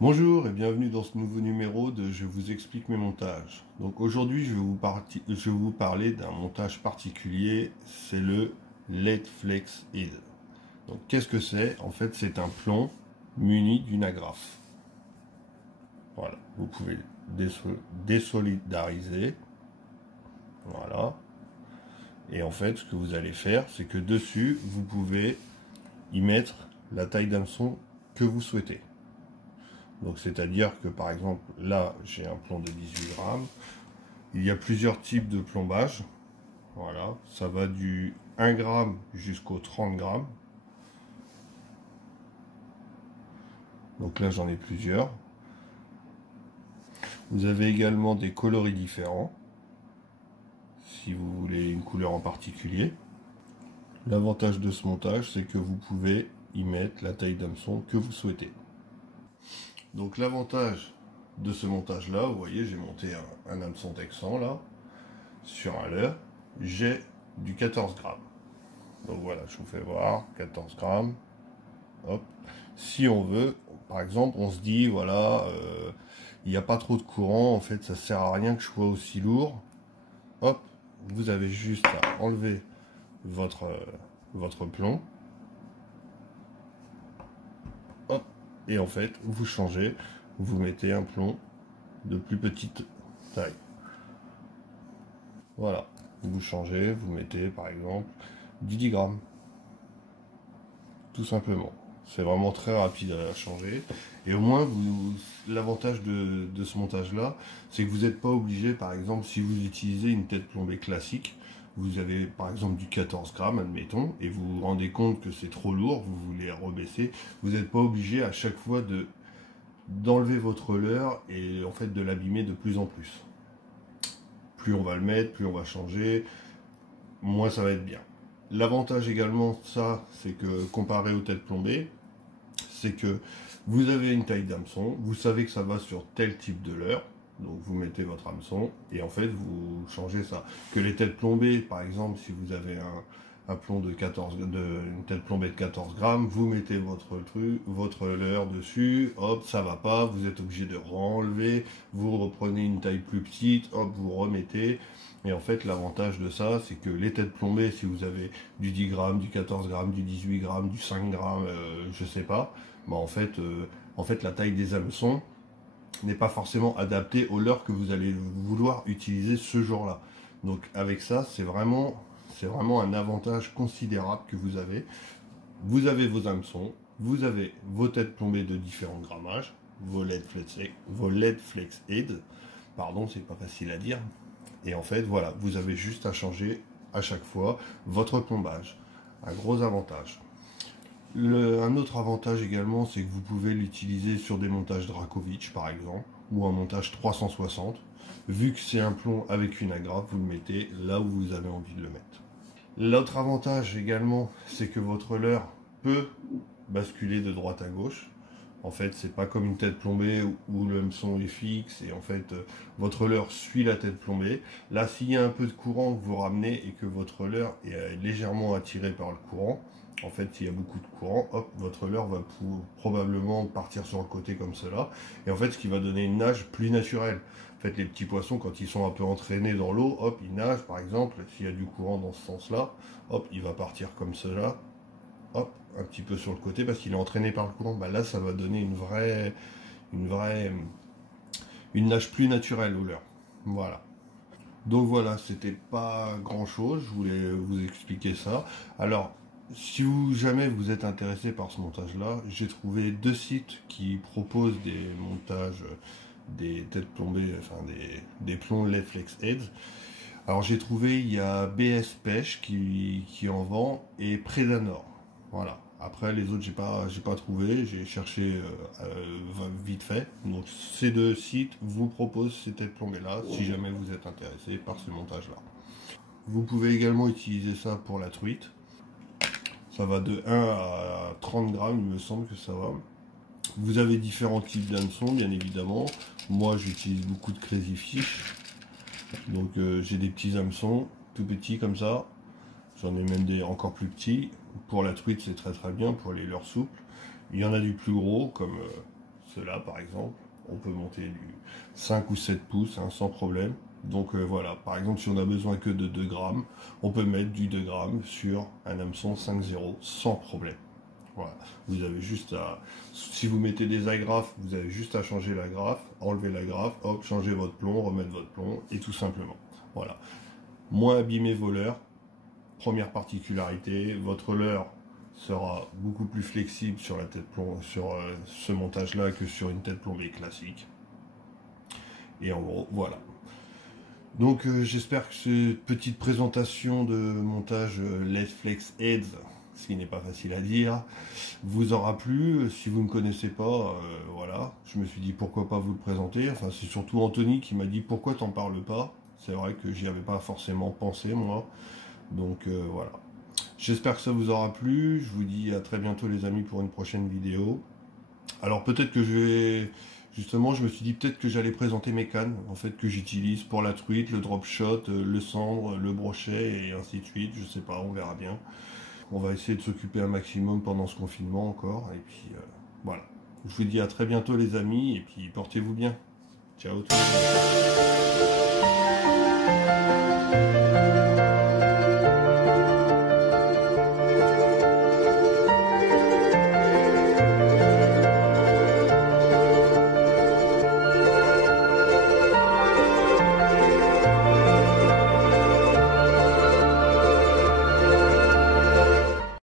Bonjour et bienvenue dans ce nouveau numéro de Je vous explique mes montages. Donc aujourd'hui je vais vous parler d'un montage particulier, c'est le LED Flex Head. Donc qu'est-ce que c'est? En fait c'est un plomb muni d'une agrafe. Voilà, vous pouvez désolidariser. Voilà. Et en fait ce que vous allez faire c'est que dessus vous pouvez y mettre la taille d'hameçon que vous souhaitez. Donc c'est-à-dire que par exemple là j'ai un plomb de 18 grammes. Il y a plusieurs types de plombage. Voilà, ça va du 1 gramme jusqu'au 30 grammes. Donc là j'en ai plusieurs. Vous avez également des coloris différents, si vous voulez une couleur en particulier. L'avantage de ce montage, c'est que vous pouvez y mettre la taille d'hameçon que vous souhaitez. Donc l'avantage de ce montage là, vous voyez j'ai monté un hameçon texan là, sur un leurre, j'ai du 14 grammes. Donc voilà, je vous fais voir, 14 grammes. Hop. Si on veut, par exemple, on se dit, voilà, il n'y a pas trop de courant, en fait, ça sert à rien que je sois aussi lourd. Hop, vous avez juste à enlever votre plomb. Hop, et en fait, vous changez, vous mettez un plomb de plus petite taille. Voilà, vous changez, vous mettez par exemple du 10 grammes. Tout simplement. C'est vraiment très rapide à changer. Et au moins, l'avantage de ce montage-là, c'est que vous n'êtes pas obligé, par exemple, si vous utilisez une tête plombée classique, vous avez par exemple du 14 grammes, admettons, et vous vous rendez compte que c'est trop lourd, vous voulez rebaisser, vous n'êtes pas obligé à chaque fois d'enlever votre leurre et en fait de l'abîmer de plus en plus. Plus on va le mettre, plus on va changer, moins ça va être bien. L'avantage également, ça, c'est que comparé aux têtes plombées, c'est que vous avez une taille d'hameçon, vous savez que ça va sur tel type de leurre, donc vous mettez votre hameçon et en fait vous changez ça. Que les têtes plombées, par exemple, si vous avez un plomb une tête plombée de 14 grammes, vous mettez votre leurre dessus, hop, ça va pas, vous êtes obligé de renlever, vous reprenez une taille plus petite, hop, vous remettez. Et en fait, l'avantage de ça, c'est que les têtes plombées, si vous avez du 10 grammes, du 14 grammes, du 18 grammes, du 5 grammes, je sais pas, bah en fait, la taille des hameçons n'est pas forcément adaptée au leurre que vous allez vouloir utiliser ce jour-là. Donc avec ça, c'est vraiment un avantage considérable que vous avez. Vous avez vos hameçons, vous avez vos têtes plombées de différents grammages, vos LED Flex Head, pardon, c'est pas facile à dire. Et en fait, voilà, vous avez juste à changer à chaque fois votre plombage. Un gros avantage. Un autre avantage également, c'est que vous pouvez l'utiliser sur des montages Dracovic par exemple, ou un montage 360. Vu que c'est un plomb avec une agrafe, vous le mettez là où vous avez envie de le mettre. L'autre avantage également, c'est que votre leurre peut basculer de droite à gauche. En fait, c'est pas comme une tête plombée où le hameçon est fixe et en fait votre leurre suit la tête plombée. Là, s'il y a un peu de courant que vous ramenez et que votre leurre est légèrement attiré par le courant, en fait, s'il y a beaucoup de courant, hop, votre leurre va probablement partir sur le côté comme cela. Et en fait, ce qui va donner une nage plus naturelle. En fait, les petits poissons, quand ils sont un peu entraînés dans l'eau, hop, ils nagent, par exemple. S'il y a du courant dans ce sens-là, hop, il va partir comme cela. Hop, un petit peu sur le côté parce qu'il est entraîné par le courant. Bah là, ça va donner une nage plus naturelle au leurre. Voilà. Donc voilà, c'était pas grand chose, je voulais vous expliquer ça. Alors, si jamais vous êtes intéressé par ce montage-là, j'ai trouvé deux sites qui proposent des montages, des têtes plombées, enfin des plombs LED Flex Heads. Alors j'ai trouvé, il y a BS Pêche qui en vend et Predanor. Voilà. Après les autres j'ai pas trouvé, j'ai cherché vite fait. Donc ces deux sites vous proposent ces têtes plombées là si jamais vous êtes intéressé par ce montage là. Vous pouvez également utiliser ça pour la truite. Ça va de 1 à 30 grammes, il me semble que ça va. Vous avez différents types d'hameçons bien évidemment. Moi j'utilise beaucoup de Crazy Fish. Donc j'ai des petits hameçons tout petits comme ça. J'en ai même des encore plus petits. Pour la truite, c'est très très bien, pour les leurres souples. Il y en a du plus gros, comme ceux-là par exemple, on peut monter du 5 ou 7 pouces hein, sans problème. Donc voilà, par exemple si on a besoin que de 2 grammes, on peut mettre du 2 grammes sur un hameçon 5,0 sans problème. Voilà, vous avez juste à, si vous mettez des agrafes, vous avez juste à changer l'agrafe, enlever l'agrafe, hop, changer votre plomb, remettre votre plomb, et tout simplement. Voilà. Moins abîmer vos leurres. Première particularité, votre leurre sera beaucoup plus flexible sur la tête plomb, sur ce montage-là que sur une tête plombée classique. Et en gros, voilà. Donc j'espère que cette petite présentation de montage LED Flex Heads, ce qui n'est pas facile à dire, vous aura plu. Si vous ne connaissez pas, voilà, je me suis dit pourquoi pas vous le présenter. Enfin c'est surtout Anthony qui m'a dit pourquoi t'en parles pas. C'est vrai que j'y avais pas forcément pensé moi. Donc voilà. J'espère que ça vous aura plu. Je vous dis à très bientôt les amis pour une prochaine vidéo. Alors peut-être que je vais... Justement, je me suis dit peut-être que j'allais présenter mes cannes, en fait, que j'utilise pour la truite, le drop shot, le cendre, le brochet et ainsi de suite. Je sais pas, on verra bien. On va essayer de s'occuper un maximum pendant ce confinement encore. Et puis voilà. Je vous dis à très bientôt les amis et puis portez-vous bien. Ciao tout le monde.